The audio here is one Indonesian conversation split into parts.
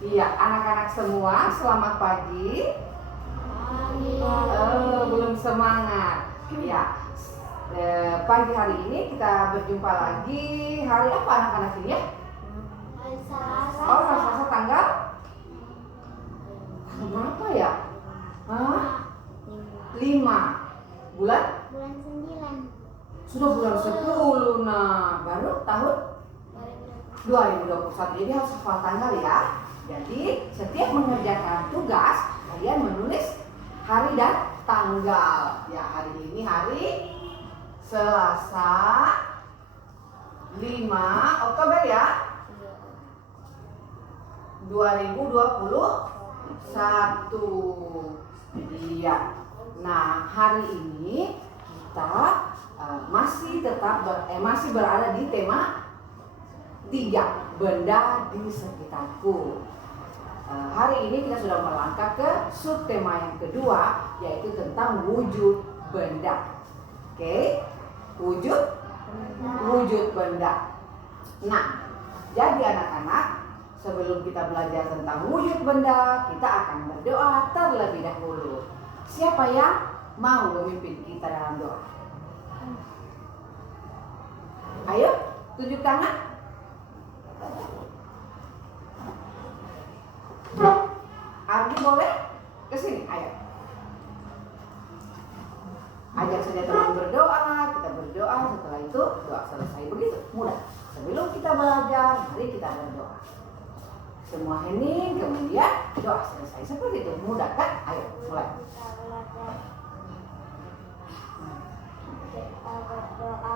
Iya, anak-anak semua, selamat pagi. Belum semangat. Ya, pagi hari ini kita berjumpa lagi. Hari apa anak-anak ini ya? Oh, Selasa tanggal berapa ya? 5 bulan? Bulan 9. Sudah bulan 10. Nah, baru tahun 2021. Jadi harus hafal tanggal ya. Jadi setiap mengerjakan tugas kalian menulis hari dan tanggal. Ya, hari ini hari Selasa 5 Oktober ya 2021. Iya. Nah, hari ini kita masih berada di tema 3, benda di sekitarku. Hari ini kita sudah melangkah ke subtema yang kedua, yaitu tentang wujud benda. Oke, wujud benda. Nah, jadi anak-anak, sebelum kita belajar tentang wujud benda, kita akan berdoa terlebih dahulu. Siapa yang mau memimpin kita dalam doa? Ayo, tunjuk tangan. Ardi boleh kesini, ayo. Ajak saja teman berdoa, kita berdoa, setelah itu doa selesai. Begitu, mudah. Sebelum kita belajar, mari kita berdoa. Semua hening, kemudian doa selesai. Seperti itu, mudah kan? Ayo, mulai. Kita berdoa.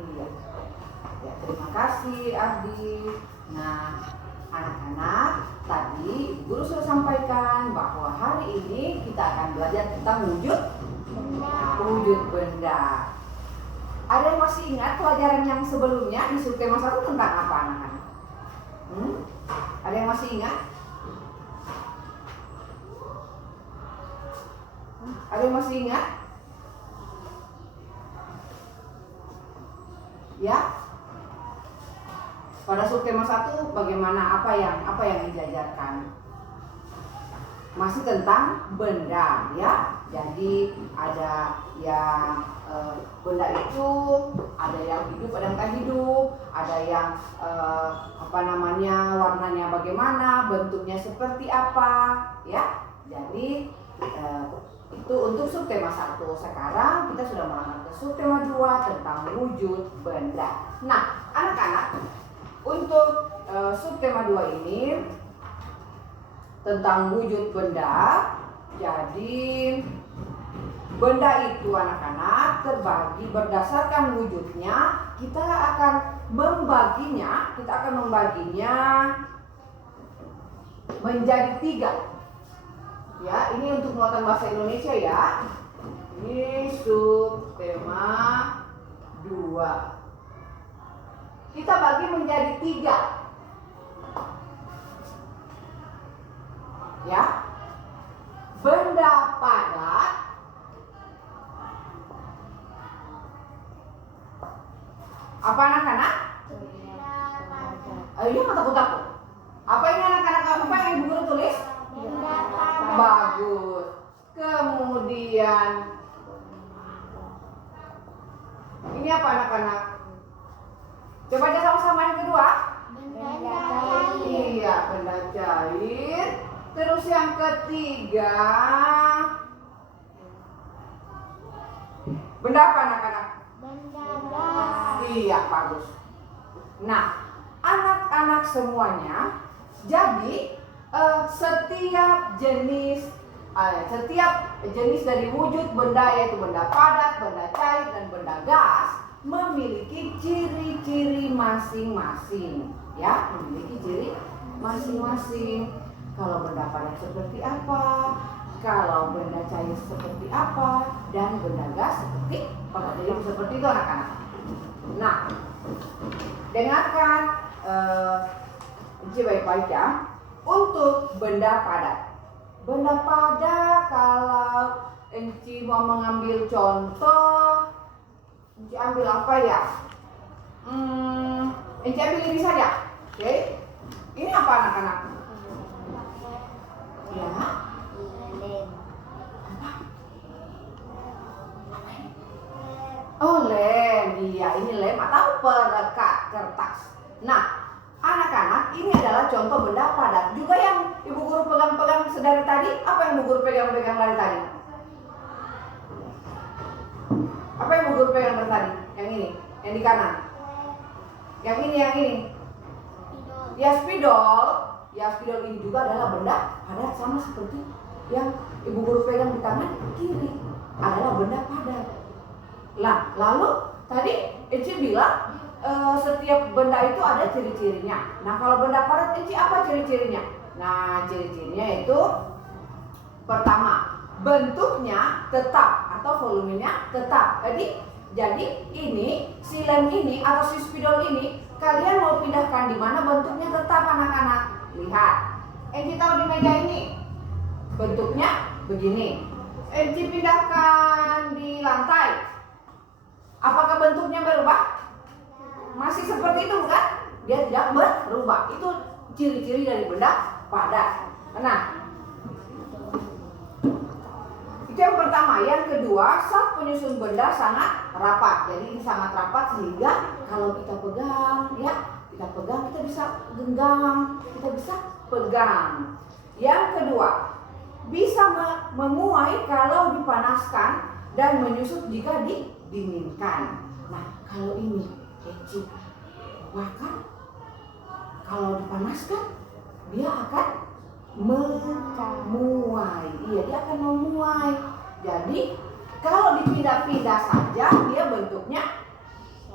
Iya. Ya, terima kasih Ardi. Nah, anak-anak, tadi guru sudah sampaikan bahwa hari ini kita akan belajar tentang wujud benda. Ada yang masih ingat pelajaran yang sebelumnya di subtema 1 tentang apa, anak-anak? Ada yang masih ingat? Ada yang masih ingat? Ya? Pada subtema 1 bagaimana, apa yang dijajarkan? Masih tentang benda ya. Jadi ada yang benda itu ada yang hidup, ada yang tak hidup, ada yang warnanya bagaimana, bentuknya seperti apa ya. Jadi itu untuk subtema 1. Sekarang kita sudah melangkah ke subtema 2 tentang wujud benda. Nah, anak-anak, untuk subtema 2 ini tentang wujud benda. Jadi benda itu anak-anak terbagi berdasarkan wujudnya. Kita akan membaginya menjadi 3. Ya, ini untuk muatan bahasa Indonesia ya. Ini subtema 2. Kita bagi menjadi 3. Ya. Benda padat, apa anak-anak? Iya, takut-takut. Apa ini anak-anak? Apa yang ibu guru tulis? Bagus. Kemudian ini apa anak-anak? Coba aja sama-sama yang kedua. Benda cair. Iya, benda cair. Terus yang ketiga, benda apa anak-anak? Benda gas. Iya, bagus. Nah, anak-anak semuanya, jadi setiap jenis dari wujud benda, yaitu benda padat, benda cair, dan benda gas, memiliki ciri-ciri masing-masing. Ya, memiliki ciri masing-masing. Kalau benda padat seperti apa, kalau benda cair seperti apa, dan benda gas seperti apa. Jadi seperti itu anak-anak. Nah, dengarkan baik-baik ya. untuk benda padat. Benda padat kalau Enci mau mengambil contoh, Enci ambil apa ya? Enci ambil ini saja. Oke. Ini apa anak-anak? Ya. Oh, lem. Iya, ini lem atau perekat kertas. Nah, anak-anak, ini adalah contoh benda padat. Juga yang Ibu Guru pegang-pegang sedari tadi, apa yang Ibu Guru pegang-pegang dari tadi? Apa yang Ibu Guru pegang dari tadi? Yang ini, yang di kanan. Yang ini. Ya, spidol. Ya, spidol ini juga adalah benda padat sama seperti yang Ibu Guru pegang di tangan kiri. Adalah benda padat. Nah, lalu tadi Enci bilang setiap benda itu ada ciri-cirinya. Nah, kalau benda padat Enci apa ciri-cirinya? Nah, ciri-cirinya itu pertama, bentuknya tetap atau volumenya tetap. Jadi ini si lem ini atau si spidol ini kalian mau pindahkan di mana bentuknya tetap anak-anak. Lihat, Enci taruh di meja ini. Bentuknya begini. Enci pindahkan di lantai. Apakah bentuknya berubah? Masih seperti itu bukan? Dia tidak berubah. Itu ciri-ciri dari benda padat. Nah, itu yang pertama. Yang kedua, sak penyusun benda sangat rapat. Jadi ini sangat rapat sehingga kalau kita pegang, kita bisa genggam, kita bisa pegang. Yang kedua, bisa memuai kalau dipanaskan dan menyusut jika didinginkan. Nah, kalau ini Enci bahkan kalau dipanaskan dia akan memuai. Iya, dia akan memuai. Jadi kalau dipindah-pindah saja dia bentuknya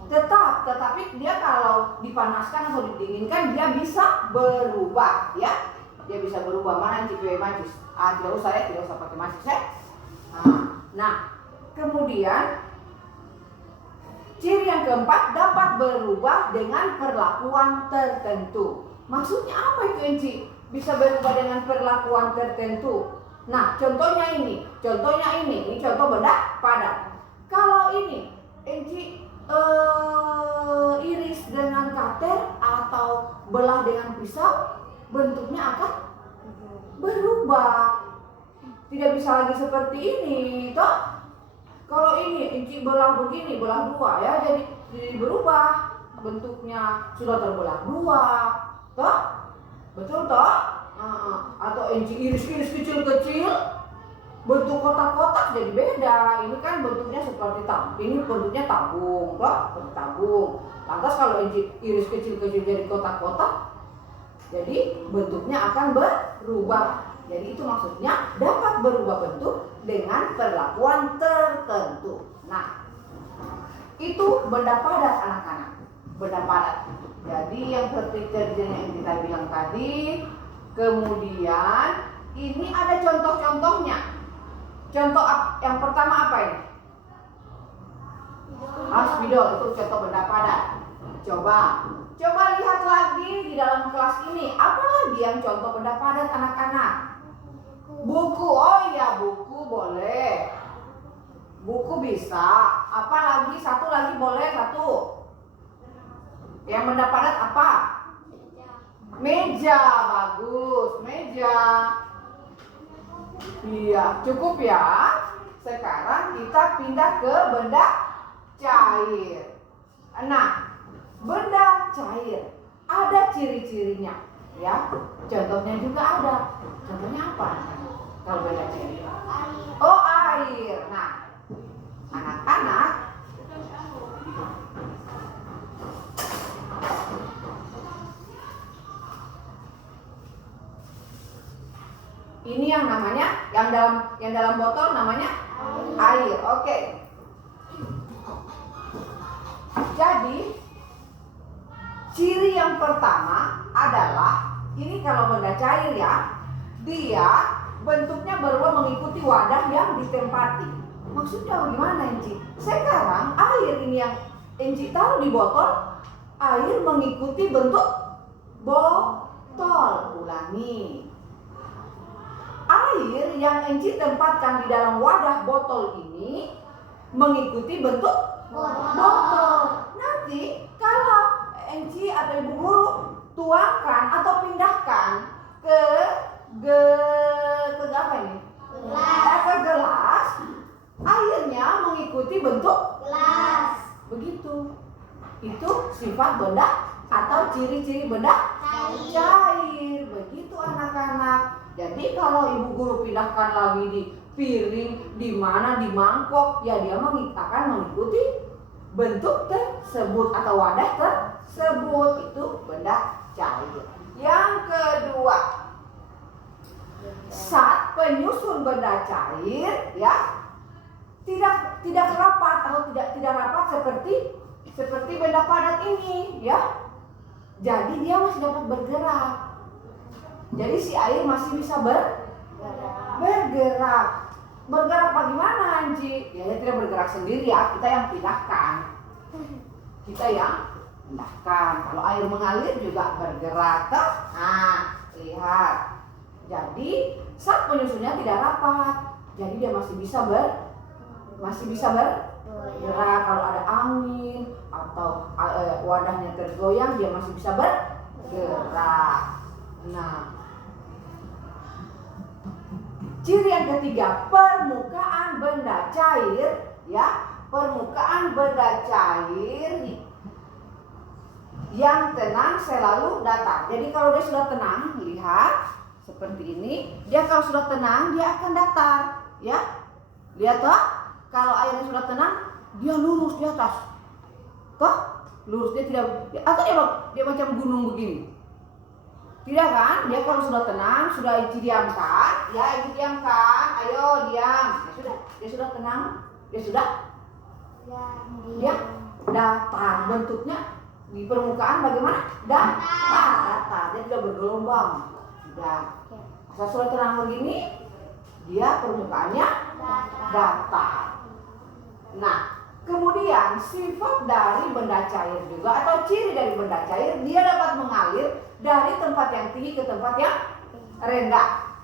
tetap, tetapi dia kalau dipanaskan atau didinginkan dia bisa berubah, ya. Dia bisa berubah. Mana Enci pakai macis? Tidak usah ya, tidak usah pakai macis ya. Nah, kemudian ciri yang keempat, dapat berubah dengan perlakuan tertentu. Maksudnya apa itu Enci? Bisa berubah dengan perlakuan tertentu. Nah, contohnya ini contoh benda padat. Kalau ini Enci iris dengan kater atau belah dengan pisau, bentuknya akan berubah. Tidak bisa lagi seperti ini, toh. Kalau ini Enci belah begini, belah dua ya, jadi berubah bentuknya, sudah terbelah dua, toh? Betul toh? Atau Enci iris-iris kecil-kecil, bentuk kotak-kotak jadi beda. Ini kan bentuknya seperti ini bentuknya tabung, toh? Seperti tabung. Lantas kalau Enci iris kecil-kecil jadi kotak-kotak, jadi bentuknya akan berubah. Jadi itu maksudnya dapat berubah bentuk dengan perlakuan tertentu. Nah, itu benda padat anak-anak. Benda padat. Jadi yang seperti yang kita bilang tadi. Kemudian ini ada contoh-contohnya. Contoh yang pertama apa ini? Spidol itu contoh benda padat. Coba lihat lagi di dalam kelas ini. Apa lagi yang contoh benda padat anak-anak? Buku, oh iya buku boleh. Buku bisa. Apa lagi? Satu lagi boleh satu. Yang benda padat apa? Meja, bagus. Meja. Iya, cukup ya. Sekarang kita pindah ke benda cair. Nah, benda cair ada ciri-cirinya, ya. Contohnya juga ada. Contohnya apa? Kalau benda cair. Oh, air. Nah, anak-anak, ini yang namanya yang dalam botol namanya air. Oke. Jadi ciri yang pertama adalah ini kalau benda cair ya, dia bentuknya berubah mengikuti wadah yang ditempati. Maksudnya gimana Enci? Sekarang air ini yang Enci taruh di botol, air mengikuti bentuk botol. Ulangi. Air yang Enci tempatkan di dalam wadah botol ini mengikuti bentuk botol. Nanti kalau Enci atau Ibu Guru tuangkan atau pindahkan ke apa ini? Ke gelas, airnya mengikuti bentuk Gelas. begitu. Itu sifat benda atau ciri-ciri benda cair. Begitu anak-anak. Jadi kalau Ibu Guru pindahkan lagi di piring, di mana, di mangkok, ya dia akan mengikuti bentuk tersebut atau wadah tersebut. Itu benda cair. Yang kedua, saat penyusun benda cair, ya tidak rapat atau tidak rapat seperti benda padat ini, ya. Jadi dia masih dapat bergerak. Jadi si air masih bisa bergerak. Bergerak bagaimana, Anji? Ya, dia tidak bergerak sendiri, ya. Kita yang pindahkan. Kalau air mengalir juga bergerak, toh? Nah, lihat. Jadi saat penyusunnya tidak rapat, jadi dia masih bisa bergerak. Kalau ada angin atau wadahnya tergoyang, dia masih bisa bergerak. Nah, ciri yang ketiga, permukaan benda cair, ya. Permukaan benda cair yang tenang selalu datar. Jadi kalau dia sudah tenang, lihat seperti ini. Dia kalau sudah tenang, dia akan datar, ya. Lihat toh, kalau airnya sudah tenang, dia lurus di atas. Toh, lurus, dia tidak, atau dia macam gunung begini. Tidak kan? Dia kalau sudah tenang, sudah Ici diamkan, ya Ici diamkan, ayo diam. Dia sudah tenang, dia datar. Bentuknya di permukaan bagaimana? Datar. Dia tidak bergelombang. Tidak. Asal sudah tenang begini, dia permukaannya datar. Nah, kemudian sifat dari benda cair juga atau ciri dari benda cair, dia dapat mengalir dari tempat yang tinggi ke tempat yang rendah.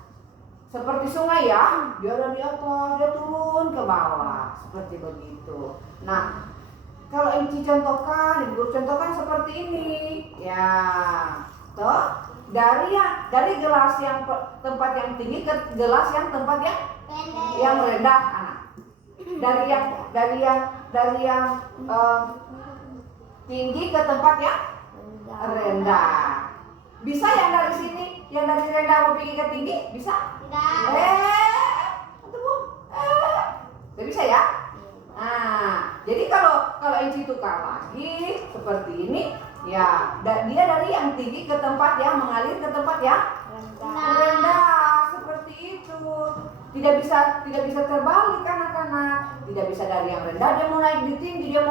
Seperti sungai, ya, dia ada di atas, dia turun ke bawah, seperti begitu. Nah, kalau Enci contohkan, Ibu Guru contohkan seperti ini, ya, toh, dari gelas yang tempat yang tinggi ke gelas yang tempat yang rendah, anak. Dari yang tinggi ke tempat yang rendah. Bisa yang dari sini, yang dari rendah mau pergi ke tinggi, bisa? Tidak bisa, ya? Nah, jadi kalau Enci tukar lagi seperti ini, ya, dia dari yang tinggi ke tempat yang mengalir ke tempat yang rendah, seperti itu. Tidak bisa terbalik, anak-anak. Tidak bisa dari yang rendah dia mau naik di tinggi, dia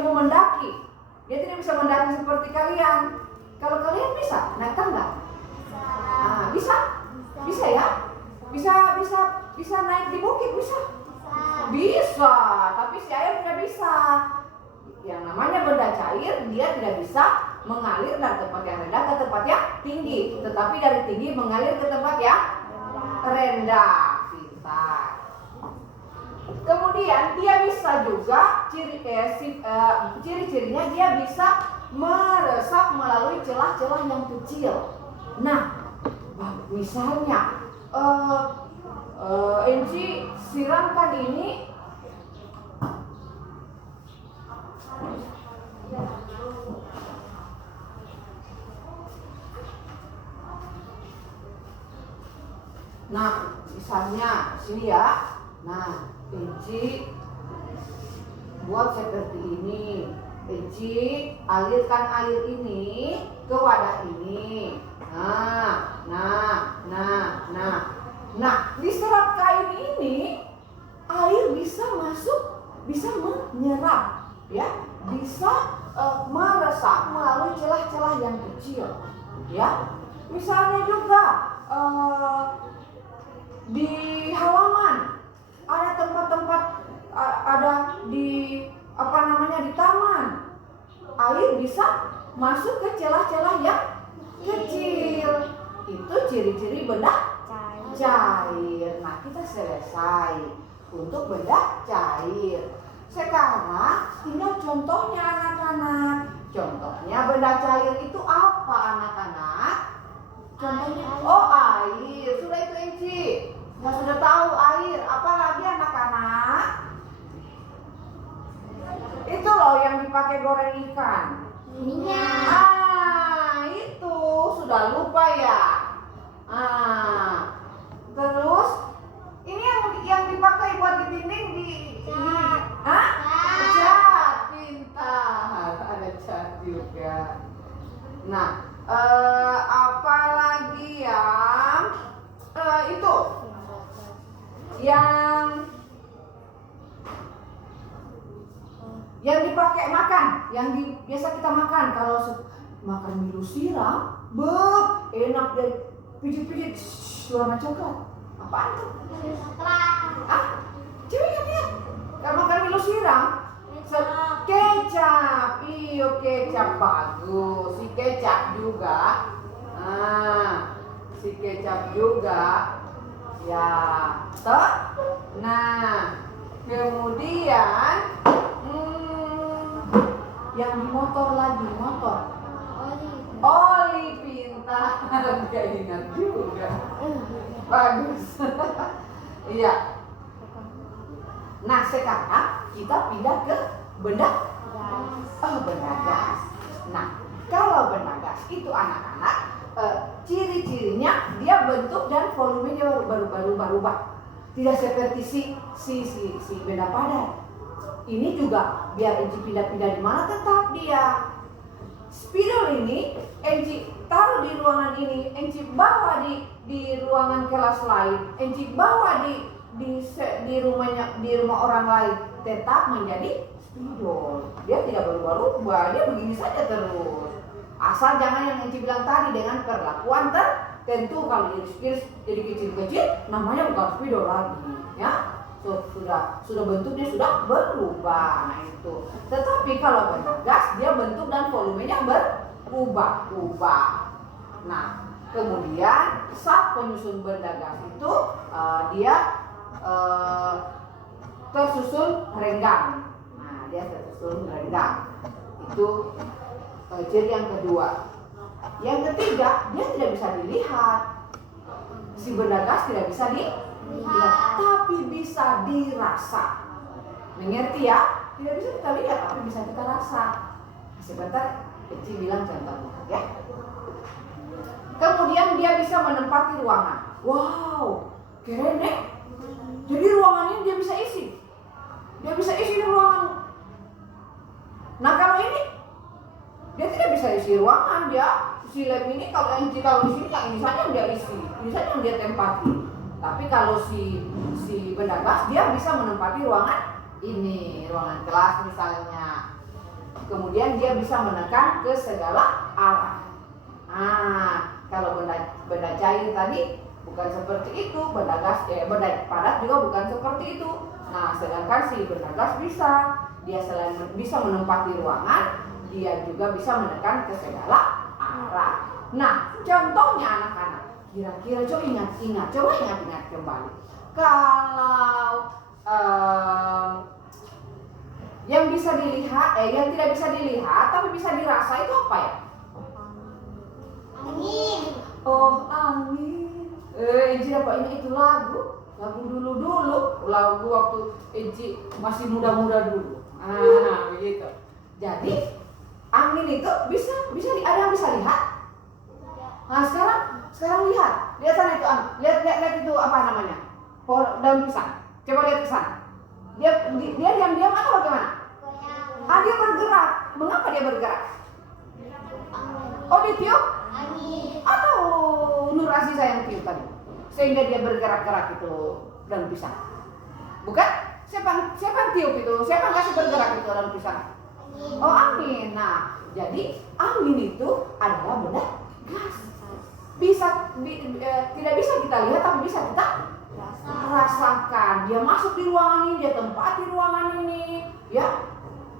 mau mendaki. Dia tidak bisa mendaki seperti kalian. Kalau kalian bisa naik tangga? Nah, bisa, ya? Bisa naik di bukit, bisa. Tapi si air tidak bisa. Yang namanya benda cair, dia tidak bisa mengalir dari tempat yang rendah ke tempat yang tinggi, tetapi dari tinggi mengalir ke tempat yang rendah. Pintar. Kemudian dia bisa juga ciri-cirinya, dia bisa meresap melalui celah-celah yang kecil. Nah, misalnya Enci siramkan ini Nah, misalnya sini, ya. Nah, Enci buat seperti ini. Enci alirkan air ini ke wadah ini. Nah, di serat kain ini air bisa masuk, bisa menyerap, ya, bisa meresap melalui celah-celah yang kecil, ya. Misalnya juga di halaman ada tempat-tempat, ada di di taman, air bisa masuk ke celah-celah yang kecil. Itu ciri-ciri benda cair. Nah, kita selesai untuk benda cair. Sekarang tinggal contohnya anak-anak. Contohnya benda cair itu apa anak-anak? Contohnya, oh air. Sudah itu Enci. Nggak sudah tahu air. Apalagi anak-anak? Itu loh yang dipakai goreng ikan. Minyak. Itu sudah lupa ya. Terus ini yang dipakai buat di dinding cat. Pintar. Ada cat juga. Nah, apa lagi ya? Itu yang dipakai makan, biasa kita makan. Kalau makan mie siram, enak deh. Pijit-pijit, warna coklat. Apaan tuh? Coba lihat. Kalau makan mie siram, kecap. Iyo, kecap bagus. Si kecap juga. Si kecap juga. Ya, toh. Nah, kemudian yang di motor lagi, oli pintar. Gak ingat juga. Bagus. Iya. Nah, sekarang kita pindah ke benda gas. Nah, kalau benda gas itu anak-anak, ciri-cirinya dia bentuk dan volumenya berubah-ubah. Tidak seperti si benda padat. Ini juga biar Enci pindah-pindah di mana tetap dia. Spidol ini Enci taruh di ruangan ini, Enci bawa di ruangan kelas lain, Enci bawa di rumah orang lain, tetap menjadi spidol. Dia tidak berubah-ubah, dia begini saja terus. Asal jangan yang Enci bilang tadi dengan perlakuan tertentu. Kalau iris-iris jadi kecil-kecil, namanya bukan spidol lagi, ya. Sudah bentuknya sudah berubah. Nah itu. Tetapi kalau benda gas dia bentuk dan volumenya berubah-ubah. Nah, kemudian saat penyusun benda gas itu dia tersusun renggang. Nah, dia tersusun renggang. Itu ciri yang kedua. Yang ketiga, dia tidak bisa dilihat. Si benda gas tidak bisa dilihat, tapi bisa dirasa. Mengerti ya? Tidak bisa kita lihat, tapi bisa kita rasa. Sebentar, Eci bilang contohnya, ya. Kemudian dia bisa menempati ruangan. Wow, keren deh. Jadi ruangan ini dia bisa isi. Dia bisa isi di ruangan. Nah kalau ini, dia tidak bisa isi ruangan. Dia si lab ini kalau Eci tahu di sini, yang ini saja yang dia isi, ini saja yang dia tempati. Tapi kalau si benda gas dia bisa menempati ruangan ini, ruangan kelas misalnya. Kemudian dia bisa menekan ke segala arah. Kalau benda cair tadi bukan seperti itu, benda padat juga bukan seperti itu. Nah, sedangkan si benda gas dia selain bisa menempati ruangan, dia juga bisa menekan ke segala arah. Nah, contohnya anak-anak. Kira-kira coba ingat kembali. Kalau yang bisa dilihat, yang tidak bisa dilihat tapi bisa dirasa itu apa ya? Angin. Oh, angin. Enci dapat ini itu lagu dulu, lagu waktu Enci masih muda-muda dulu. Begitu. Jadi angin itu bisa ada yang bisa lihat? Nah, sekarang lihat sana itu, lihat itu apa namanya? Daun pisang. Coba lihat ke sana. Dia diam-diam atau bagaimana? Dia bergerak. Mengapa dia bergerak? Oh, ditiup? Angin. Atau Nur Aziza yang tiup tadi? Sehingga dia bergerak-gerak itu daun pisang. Bukan? Siapa yang tiup itu? Siapa yang kasih bergerak itu daun pisang? Oh, angin. Nah, jadi angin itu adalah benda gas. Tidak bisa kita lihat tapi bisa kita rasakan. Dia masuk di ruangan ini, dia tempati ruangan ini, ya.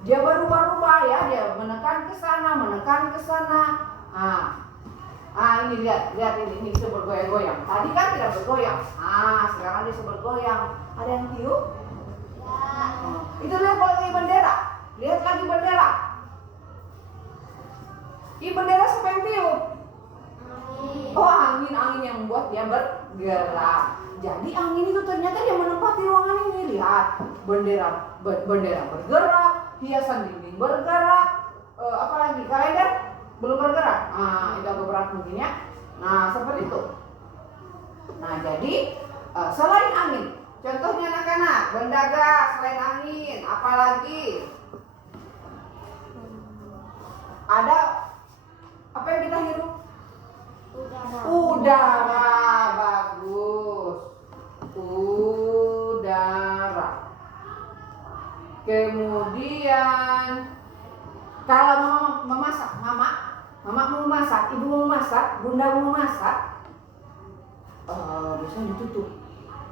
Dia berubah-ubah ya, dia menekan ke sana. Ah ini lihat ini bisa bergoyang-goyang. Tadi kan tidak bergoyang. Ah sekarang dia bisa bergoyang. Ada yang tiup? Itu lihat lagi bendera. Lihat lagi bendera. Ini bendera siapa yang tiup? Oh angin yang membuat dia bergerak. Jadi angin itu ternyata dia menempati ruangan ini. Lihat bendera bergerak, hiasan dinding bergerak, apalagi kalender belum bergerak. Nah itu agak berat mungkin ya. Nah seperti itu. Nah jadi selain angin, contohnya anak-anak benda gas selain angin, apalagi ada apa yang kita hirup? Udara, bagus. Udara. Kemudian kalau mama memasak, mama mau memasak, ibu mau memasak, bunda mau memasak, biasanya ditutup.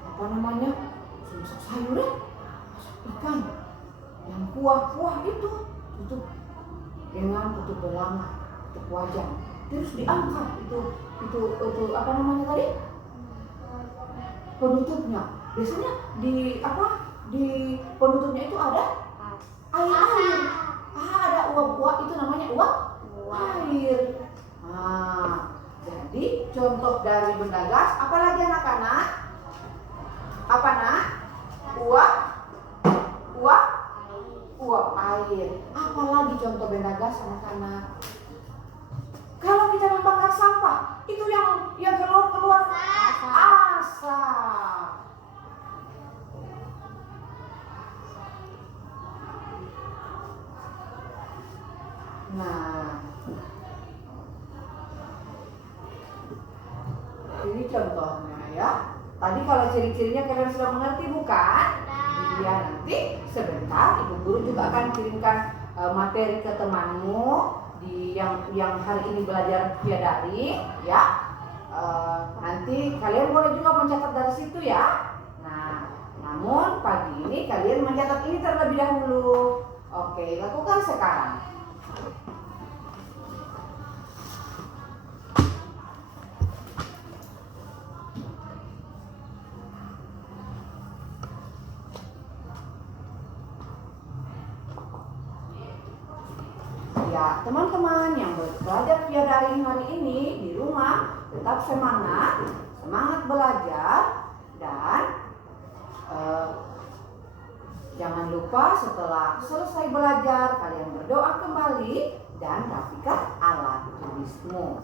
Apa namanya? Masak sayur ya, masak ikan, yang kuah itu tutup dengan tutup belanga, tutup wajan. Terus diangkat itu apa namanya tadi? Penutupnya. Biasanya di penutupnya itu ada air. Ada uap itu namanya uap air. Nah, jadi contoh dari benda gas apalagi anak-anak? Apa nak? Uap air. Apalagi contoh benda gas anak-anak? Kalau kita membakar sampah, itu yang keluar asap. Nah, ini contohnya ya. Tadi kalau ciri-cirinya kalian sudah mengerti bukan? Iya, nanti sebentar ibu guru juga akan kirimkan materi ke temanmu yang hari ini belajar via daring ya. Nanti kalian boleh juga mencatat dari situ ya. Nah, namun pagi ini kalian mencatat ini terlebih dahulu. Oke, lakukan sekarang. Ya, teman-teman yang belajar via daring hari ini di rumah tetap semangat belajar dan jangan lupa setelah selesai belajar kalian berdoa kembali dan rapikan alat tulismu.